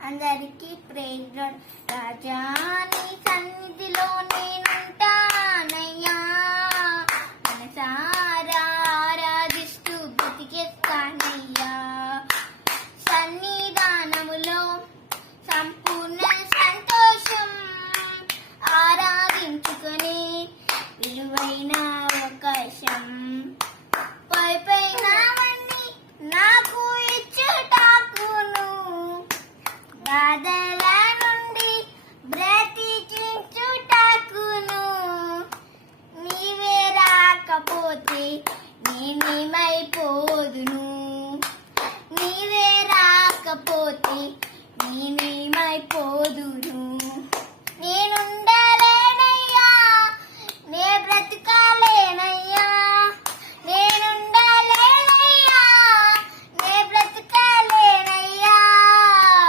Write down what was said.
అందరికీ praise lord. రాజా నీ సన్నిధిలో నేనుంటానయ్యా, మనసారా ఆరాధిస్తూ బ్రతికేస్తానయ్యా. సన్నిధానములో సంపూర్ణ సంతోషం ఆరాధించుకొని విలువైన అవకాశం పైనవన్నీ నాకు ఇచ్చుటాకును, బాధల నుండి బ్రతికించుటాకును. నీవే రాకపోతే నేనేమైపోదును, నీవే రాకపోతే నేనేమైపోదును.